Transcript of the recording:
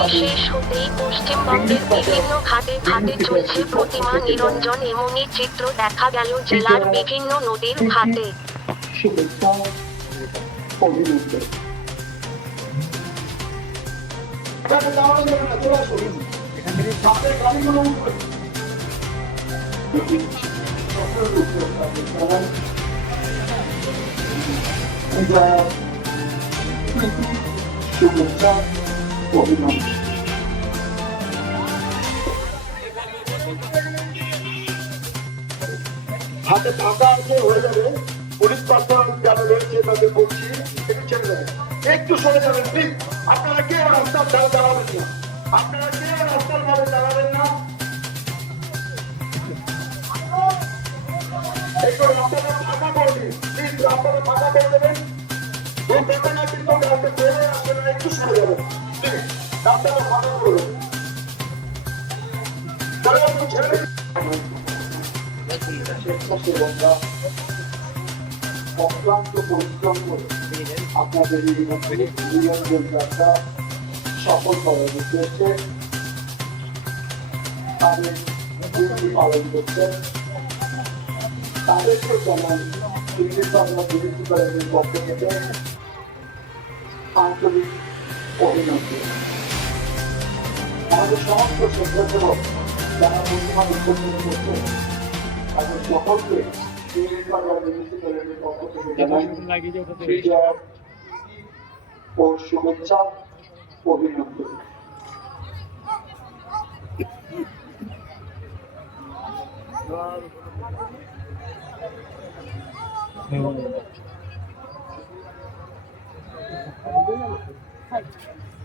বিশেষ হতেই পশ্চিমবঙ্গের বিভিন্ন ঘাটে ঘাটে চলছে প্রতিমা নিরঞ্জন এমনই চিত্র দেখা গেল জেলার বিভিন্ন নদীর ঘাটে। এখানে দাঁড়ানো হাতে ফাঁকা আছে, হয়ে যাবে। পুলিশ পার্সোনাল যারা রয়েছে তাদের বলছি একটু সরে যাবেন প্লিজ আপনারা কেউ রাস্তার ধারে দাঁড়াবেন না আপনারা একটু রাস্তাটা ফাঁকা করে দিন প্লিজ রাস্তাটা ফাঁকা করে দেবেন এই ঘটনা কিন্তু কাউকে বলে আপনারা একটু সরে যাবেন প্লিজ রাস্তাটা ফাঁকা করে দেবেন তাহলে একটু ছেড়ে দিন। অক্লান্ত পরিশ্রম করে আপনাদের এই যাত্রা সফল করার উদ্দেশ্যে তাদের পালন করছেন তাদেরকে যেমন দিল্লি বাংলা প্রিন্সিপালের পক্ষ থেকে আন্তরিক অভিনন্দন পক্ষ থেকে জানাই বিজয় ও শুভেচ্ছা অভিনন্দন